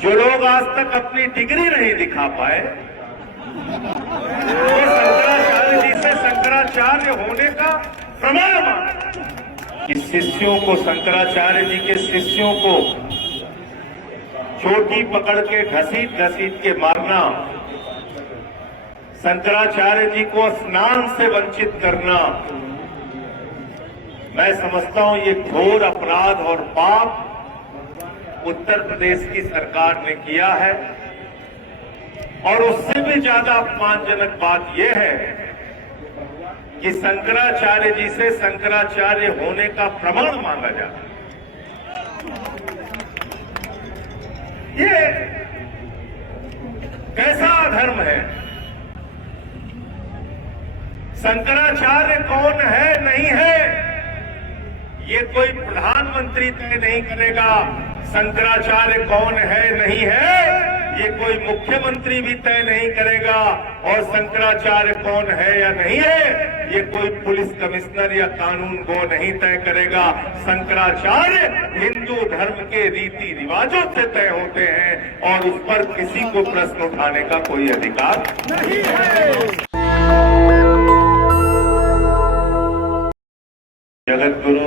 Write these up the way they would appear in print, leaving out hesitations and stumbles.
जो लोग आज तक अपनी डिग्री नहीं दिखा पाए, वो शंकराचार्य जी से शंकराचार्य होने का प्रमाण माने। कि शिष्यों को, शंकराचार्य जी के शिष्यों को चोटी पकड़ के घसीट घसीट के मारना, शंकराचार्य जी को स्नान से वंचित करना, मैं समझता हूं ये घोर अपराध और पाप उत्तर प्रदेश की सरकार ने किया है। और उससे भी ज्यादा अपमानजनक बात यह है कि शंकराचार्य जी से शंकराचार्य होने का प्रमाण मांगा जाता है। ये कैसा अधर्म है? शंकराचार्य कौन है, नहीं है, ये कोई प्रधानमंत्री तय नहीं करेगा। शंकराचार्य कौन है, नहीं है, ये कोई मुख्यमंत्री भी तय नहीं करेगा। और शंकराचार्य कौन है या नहीं है, ये कोई पुलिस कमिश्नर या कानून गो नहीं तय करेगा। शंकराचार्य हिंदू धर्म के रीति रिवाजों से तय होते हैं और उस पर किसी को प्रश्न उठाने का कोई अधिकार नहीं है। जगत गुरु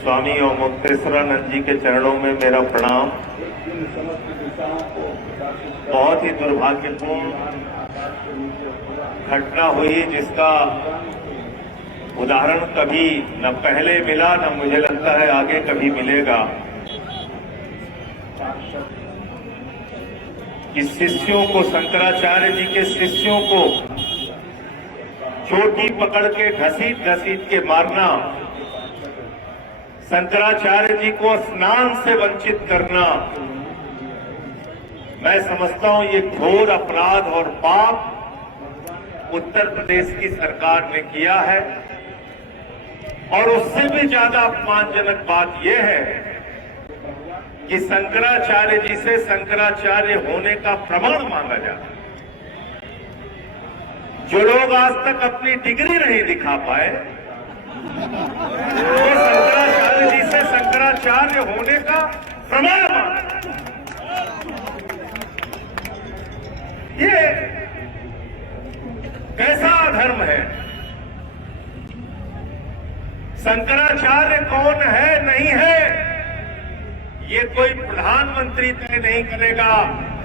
स्वामी और मुक्तेश्वरानंद जी के चरणों में मेरा प्रणाम। बहुत ही दुर्भाग्यपूर्ण घटना हुई जिसका उदाहरण कभी न पहले मिला, न मुझे लगता है आगे कभी मिलेगा। कि शिष्यों को, शंकराचार्य जी के शिष्यों को चोटी पकड़ के घसीट घसीट के मारना, शंकराचार्य जी को स्नान से वंचित करना, मैं समझता हूं ये घोर अपराध और पाप उत्तर प्रदेश की सरकार ने किया है। और उससे भी ज्यादा अपमानजनक बात यह है कि शंकराचार्य जी से शंकराचार्य होने का प्रमाण मांगा जाता है। जो लोग आज तक अपनी डिग्री नहीं दिखा पाए, वो शंकराचार्य जी से शंकराचार्य होने का प्रमाण माने। ये कैसा अधर्म है? शंकराचार्य कौन है, नहीं है, ये कोई प्रधानमंत्री तय नहीं करेगा।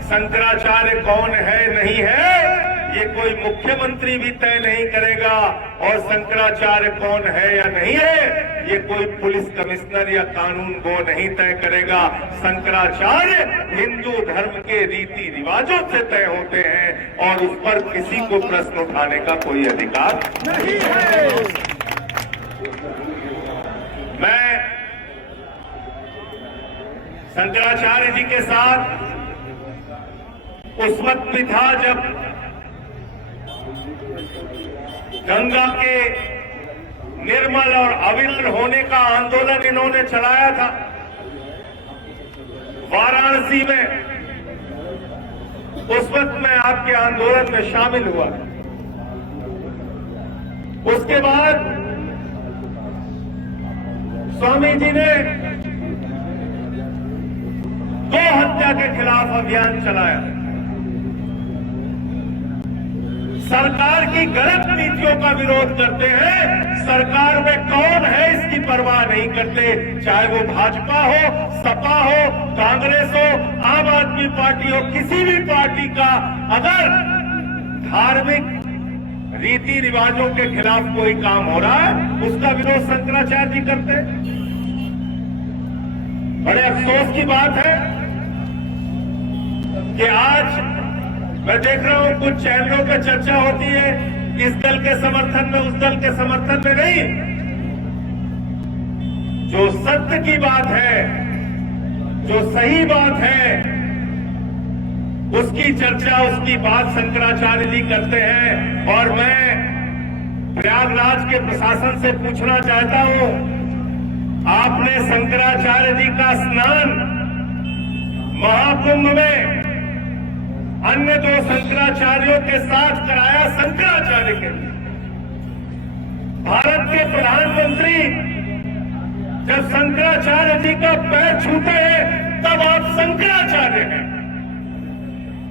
शंकराचार्य कौन है, नहीं है, ये कोई मुख्यमंत्री भी तय नहीं करेगा। और शंकराचार्य कौन है या नहीं है, ये कोई पुलिस कमिश्नर या कानून गो नहीं तय करेगा। शंकराचार्य हिंदू धर्म के रीति रिवाजों से तय होते हैं और उस पर किसी को प्रश्न उठाने का कोई अधिकार नहीं है। मैं शंकराचार्य जी के साथ उस वक्त भी था जब गंगा के निर्मल और अविरल होने का आंदोलन इन्होंने चलाया था वाराणसी में। उस वक्त मैं आपके आंदोलन में शामिल हुआ। उसके बाद स्वामी जी ने गो हत्या के खिलाफ अभियान चलाया। सरकार की गलत नीतियों का विरोध करते हैं। सरकार में कौन है इसकी परवाह नहीं करते, चाहे वो भाजपा हो, सपा हो, कांग्रेस हो, आम आदमी पार्टी हो, किसी भी पार्टी का अगर धार्मिक रीति रिवाजों के खिलाफ कोई काम हो रहा है उसका विरोध शंकराचार्य जी करते। बड़े अफसोस की बात है कि आज मैं देख रहा हूं कुछ चैनलों पर चर्चा होती है इस दल के समर्थन में, उस दल के समर्थन में नहीं। जो सत्य की बात है, जो सही बात है, उसकी चर्चा, उसकी बात शंकराचार्य जी करते हैं। और मैं प्रयागराज के प्रशासन से पूछना चाहता हूं, आपने शंकराचार्य जी का स्नान महाकुंभ में अन्य दो शंकराचार्यों के साथ कराया। शंकराचार्य के भारत के प्रधानमंत्री जब शंकराचार्य जी का पैर छूते हैं तब आप शंकराचार्य हैं।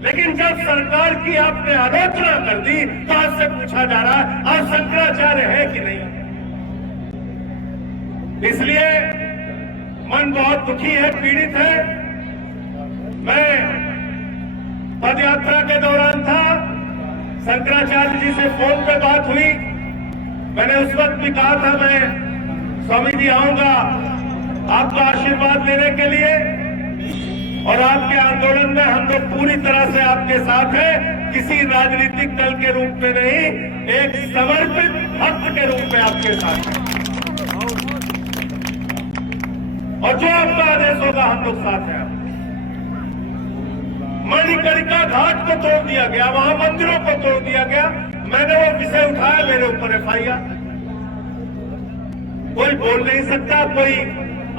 लेकिन जब सरकार की आपने आलोचना कर दी तो आपसे पूछा जा रहा है आप शंकराचार्य है कि नहीं। इसलिए मन बहुत दुखी है, पीड़ित है। मैं पद यात्रा के दौरान था, शंकराचार्य जी से फोन पे बात हुई। मैंने उस वक्त भी कहा था मैं स्वामी जी आऊंगा आपका आशीर्वाद लेने के लिए, और आपके आंदोलन में हम लोग पूरी तरह से आपके साथ हैं। किसी राजनीतिक दल के रूप में नहीं, एक समर्पित भक्त के रूप में आपके साथ हैं। और जो आपका आदेश होगा हम लोग साथ हैं। मणिकर्णिका घाट को तोड़ दिया गया, वहां मंदिरों को तोड़ दिया गया, मैंने वो विषय उठाया, मेरे ऊपर एफआईआर। कोई बोल नहीं सकता, कोई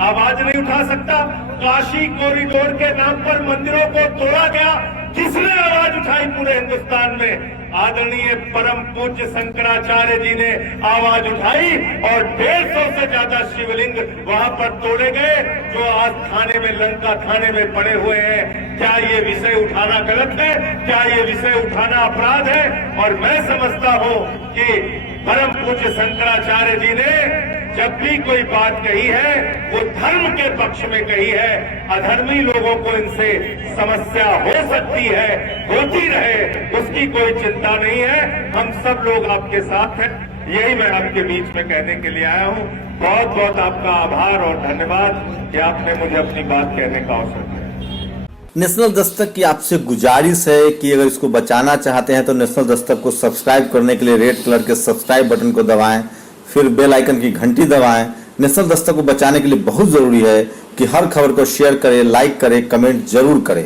आवाज नहीं उठा सकता। काशी कॉरिडोर के नाम पर मंदिरों को तोड़ा गया, किसने आवाज उठाई पूरे हिंदुस्तान में? आदरणीय परम पूज्य शंकराचार्य जी ने आवाज उठाई और 150 से ज्यादा शिवलिंग वहां पर तोड़े गए, जो आज थाने में, लंका थाने में पड़े हुए हैं। क्या ये विषय उठाना गलत है? क्या ये विषय उठाना अपराध है? और मैं समझता हूं कि परम पूज्य शंकराचार्य जी ने जब भी कोई बात कही है वो धर्म के पक्ष में कही है। अधर्मी लोगों को इनसे समस्या हो सकती है, होती रहे, उसकी कोई चिंता नहीं है। हम सब लोग आपके साथ हैं, यही मैं आपके बीच में कहने के लिए आया हूं। बहुत बहुत आपका आभार और धन्यवाद कि आपने मुझे अपनी बात कहने का अवसर दिया। नेशनल दस्तक की आपसे गुजारिश है कि अगर इसको बचाना चाहते हैं तो नेशनल दस्तक को सब्सक्राइब करने के लिए रेड कलर के सब्सक्राइब बटन को दबाएं, फिर बेल आइकन की घंटी दबाएं। नेशनल दस्तक को बचाने के लिए बहुत जरूरी है कि हर खबर को शेयर करें, लाइक करें, कमेंट जरूर करें।